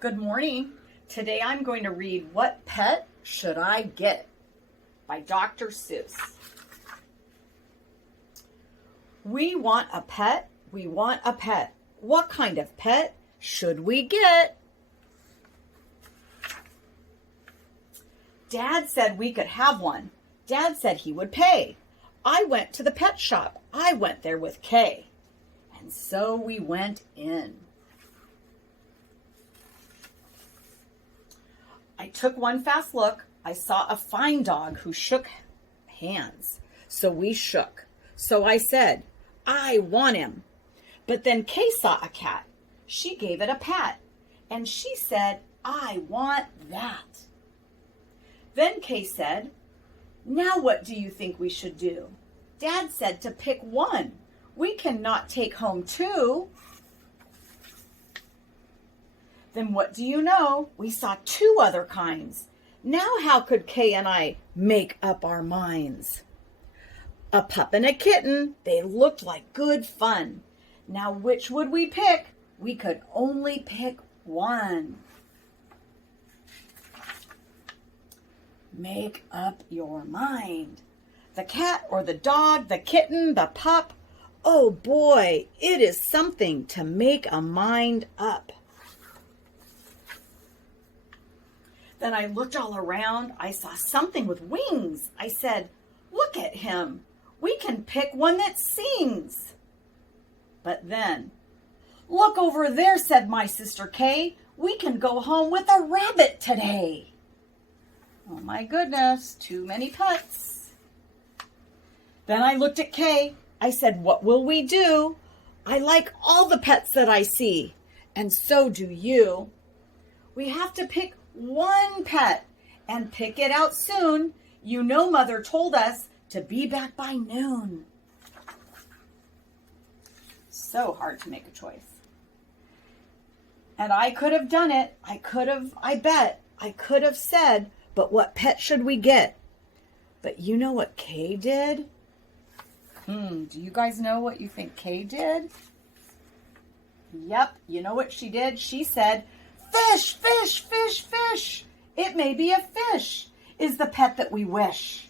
Good morning. Today I'm going to read What Pet Should I Get by Dr. Seuss. We want a pet. We want a pet. What kind of pet should we get? Dad said we could have one. Dad said he would pay. I went to the pet shop. I went there with Kay. And so we went in. I took one fast look. I saw a fine dog who shook hands. So we shook. So I said, I want him. But then Kay saw a cat. She gave it a pat. And she said, I want that. Then Kay said, now what do you think we should do? Dad said to pick one. We cannot take home two. Then what do you know? We saw two other kinds. Now how could Kay and I make up our minds? A pup and a kitten. They looked like good fun. Now which would we pick? We could only pick one. Make up your mind. The cat or the dog, the kitten, the pup. Oh boy, it is something to make a mind up. Then I looked all around. I saw something with wings. I said, look at him. We can pick one that sings. But then, look over there, said my sister Kay. We can go home with a rabbit today. Oh my goodness, too many pets. Then I looked at Kay. I said, what will we do? I like all the pets that I see, and so do you. We have to pick one pet and pick it out soon. You know, Mother told us to be back by noon. So hard to make a choice. And I could have done it. I bet I could have said, but what pet should we get? But you know what Kay did? Do you guys know what you think Kay did? Yep, you know what she did? She said, fish, fish, fish, fish. It may be a fish is the pet that we wish.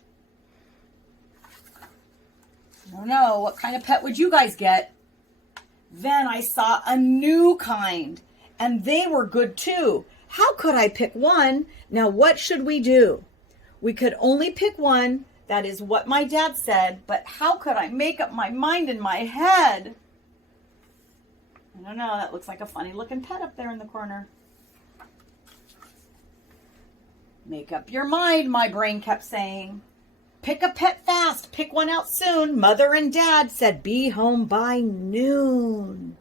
I don't know. What kind of pet would you guys get? Then I saw a new kind, and they were good too. How could I pick one? Now what should we do? We could only pick one. That is what my dad said, but how could I make up my mind in my head? I don't know. That looks like a funny looking pet up there in the corner. Make up your mind, my brain kept saying. Pick a pet fast. Pick one out soon. Mother and Dad said be home by noon.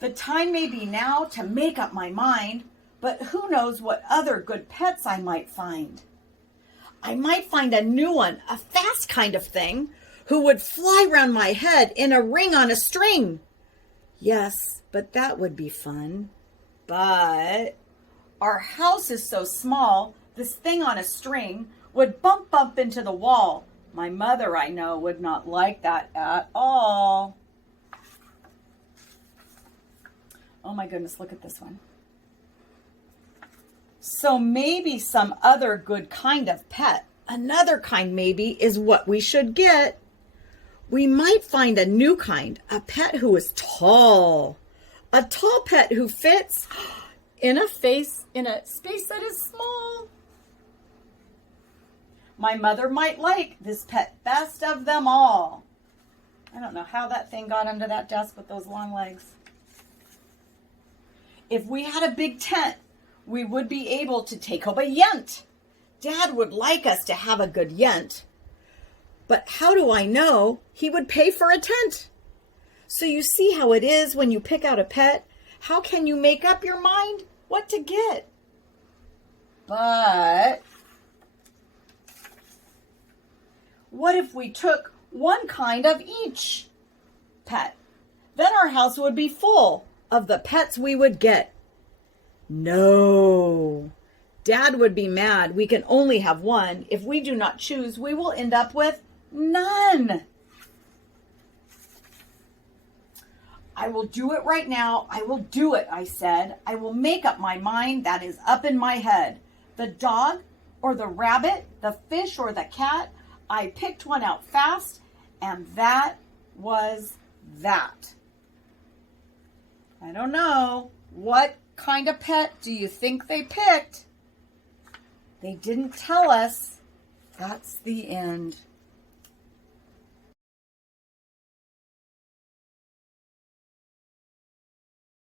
The time may be now to make up my mind, but who knows what other good pets I might find. I might find a new one, a fast kind of thing, who would fly round my head in a ring on a string. Yes, but that would be fun. But our house is so small, this thing on a string would bump into the wall. My mother, I know, would not like that at all. Oh my goodness, look at this one. So maybe some other good kind of pet, another kind maybe, is what we should get. We might find a new kind, a pet who is tall. A tall pet who fits in a space that is small. My mother might like this pet best of them all. I don't know how that thing got under that desk with those long legs. If we had a big tent, we would be able to take home a yent. Dad would like us to have a good yent. But how do I know he would pay for a tent? So you see how it is when you pick out a pet. How can you make up your mind what to get? But what if we took one kind of each pet? Then our house would be full of the pets we would get. No. Dad would be mad. We can only have one. If we do not choose, we will end up with none. I will do it right now. I will do it, I said. I will make up my mind that is up in my head. The dog or the rabbit, the fish or the cat, I picked one out fast, and that was that. I don't know. What kind of pet do you think they picked? They didn't tell us. That's the end.